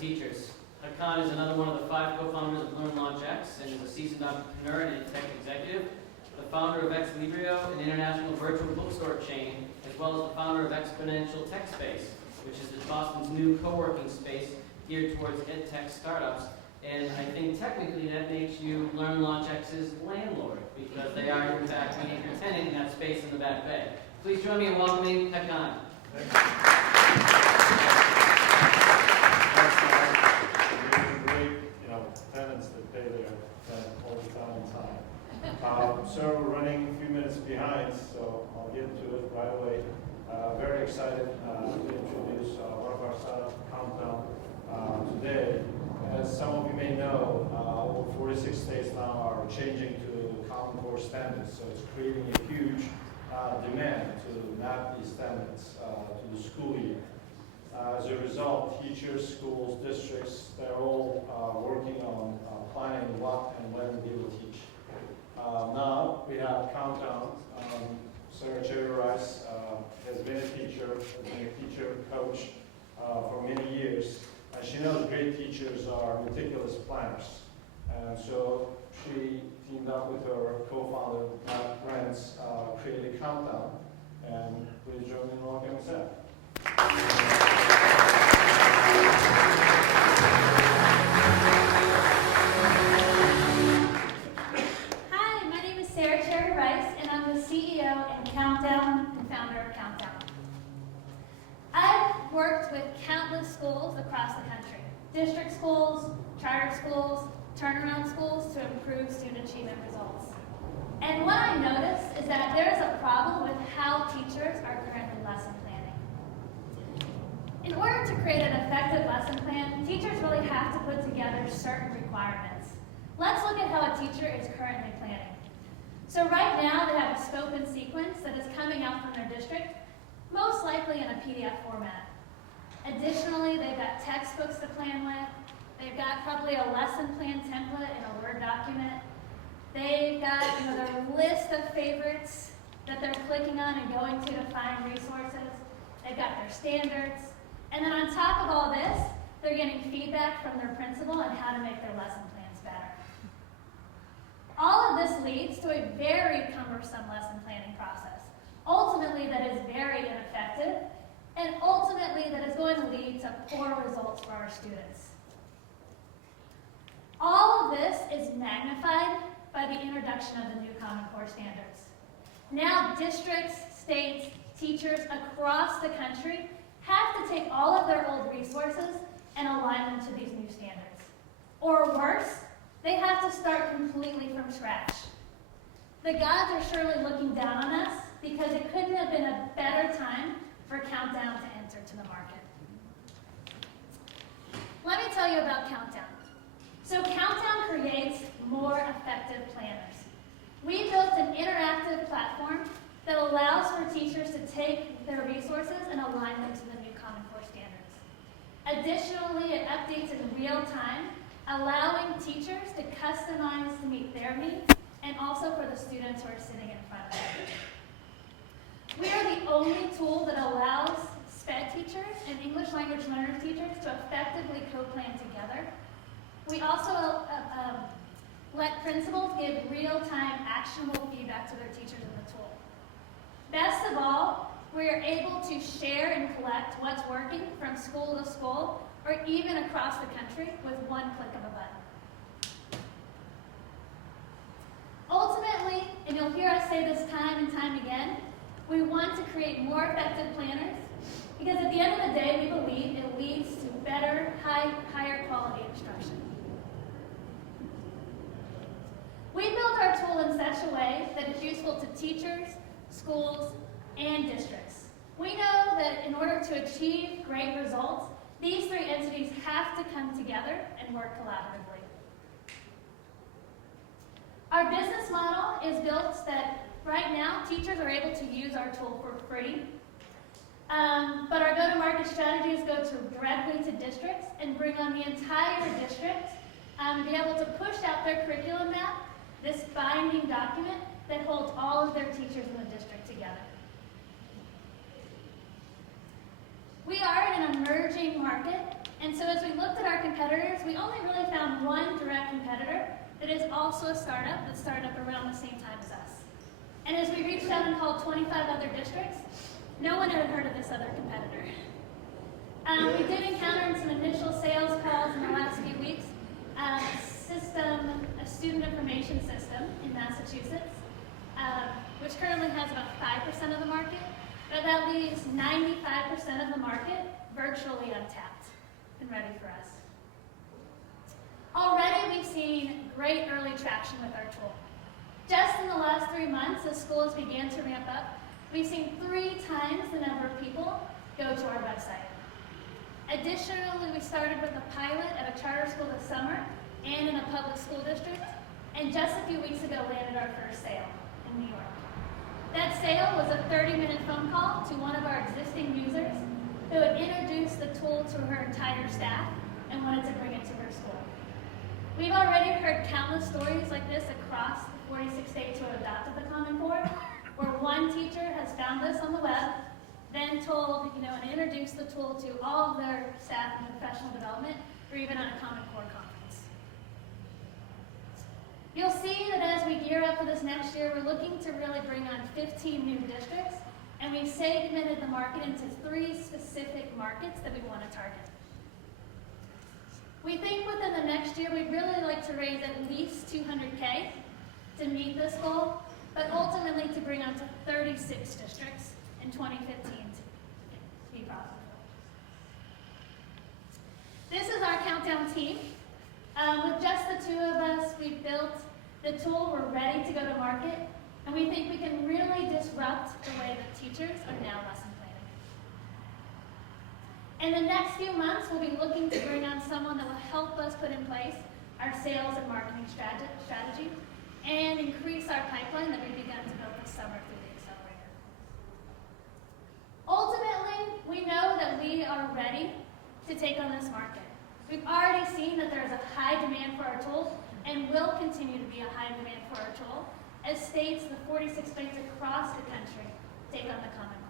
teachers. Hakan is another one of the 5 co-founders of Learn Launch X and is a seasoned entrepreneur and tech executive, the founder of Ex Librio, an international virtual bookstore chain, as well as the founder of Exponential Tech Space, which is Boston's new co-working space geared towards ed-tech startups. And I think technically that makes you Learn Launch X's landlord, because they are in fact the anchor tenant in that space in the back bay. Please join me in welcoming Hakan. Great, tenants that pay their rent all the time. So we're running a few minutes behind, so I'll get to it right away. Very excited to introduce one of our startup Countdown today. As some of you may know, over 46 states now are changing to Common Core standards, so it's creating a huge demand to map these standards to the school year. As a result, teachers, schools, districts, they're all working on planning what and when they will teach. Now we have Countdown. Sarah Cherry Rice has been a teacher coach for many years. And she knows great teachers are meticulous planners. And so she teamed up with her co-founder, Matt Rentz, created Countdown. And please join me in welcoming Sarah. Hi, my name is Sarah Cherry Rice, and I'm the CEO and Countdown and founder of Countdown. I've worked with countless schools across the country, district schools, charter schools, turnaround schools to improve student achievement results. And what I noticed is that there is a problem with how teachers are currently lesson planning. In order to create an effective lesson plan, teachers really have to put together certain requirements. Let's look at how a teacher is currently planning. So right now they have a scope and sequence that is coming out from their district, most likely in a PDF format. Additionally, they've got textbooks to plan with. They've got probably a lesson plan template in a Word document. They've got their list of favorites that they're clicking on and going to find resources. They've got their standards. And then on top of all this, they're getting feedback from their principal on how to make their lesson plans better. All of this leads to a very cumbersome lesson planning process. Ultimately, that is very ineffective, and ultimately that is going to lead to poor results for our students. All of this is magnified by the introduction of the new Common Core standards. Now districts, states, teachers across the country have to take all of their old resources and align them to these new standards. Or worse, they have to start completely from scratch. The gods are surely looking down on us because it couldn't have been a better time for Countdown to enter to the market. Let me tell you about Countdown. So Countdown creates more effective planners. We built an interactive platform that allows for teachers to take their resources and align them to the new Common Core standards. Additionally, it updates in real time, allowing teachers to customize to meet their needs and also for the students who are sitting in front of them. We are the only tool that allows SPED teachers and English language learner teachers to effectively co-plan together. We also let principals give real-time actionable feedback to their teachers in the tool. Best of all, we are able to share and collect what's working from school to school or even across the country with one click of a button. Ultimately, and you'll hear us say this time and time again, we want to create more effective planners because at the end of the day, we believe it leads to better, higher quality instruction. We built our tool in such a way that it's useful to teachers, schools, and districts. We know that in order to achieve great results, these 3 entities have to come together and work collaboratively. Our business model is built that right now teachers are able to use our tool for free, but our go-to-market strategies go directly to districts and bring on the entire district to be able to push out their curriculum map, this binding document that holds all of their teachers in the district together. We are in an emerging market, and so as we looked at our competitors, we only really found one direct competitor that is also a startup that started up around the same time as us. And as we reached out and called 25 other districts, no one had heard of this other competitor. We did encounter some initial sales calls in the last few weeks. A student information system in Massachusetts, which currently has about 5% of the market, but that leaves 95% of the market virtually untapped and ready for us. Already we've seen great early traction with our tool. Just in the last 3 months, as schools began to ramp up, we've seen 3 times the number of people go to our website. Additionally, we started with a pilot at a charter school this summer and in a public school district, and just a few weeks ago landed our first sale in New York. That sale was a 30-minute phone call to one of our existing users who had introduced the tool to her entire staff and wanted to bring it to her school. We've already heard countless stories like this across the 46 states who have adopted the Common Core, where one teacher has found us on the web, then told, and introduced the tool to all of their staff in professional development, or even on a Common Core conference. You'll see that as we gear up for this next year, we're looking to really bring on 15 new districts, and we've segmented the market into 3 specific markets that we want to target. We think within the next year, we'd really like to raise at least $200K to meet this goal, but ultimately to bring on to 36 districts in 2015 to be profitable. This is our countdown team. With just the 2 of us, we've built the tool, we're ready to go to market, and we think we can really disrupt the way that teachers are now lesson planning. In the next few months, we'll be looking to bring on someone that will help us put in place our sales and marketing strategy and increase our pipeline that we've begun to build this summer through the Accelerator. Ultimately, we know that we are ready to take on this market. We've already seen that there is a high demand for our tool and will continue to be a high demand for our tool as states, the 46 states across the country, take on the Common Core.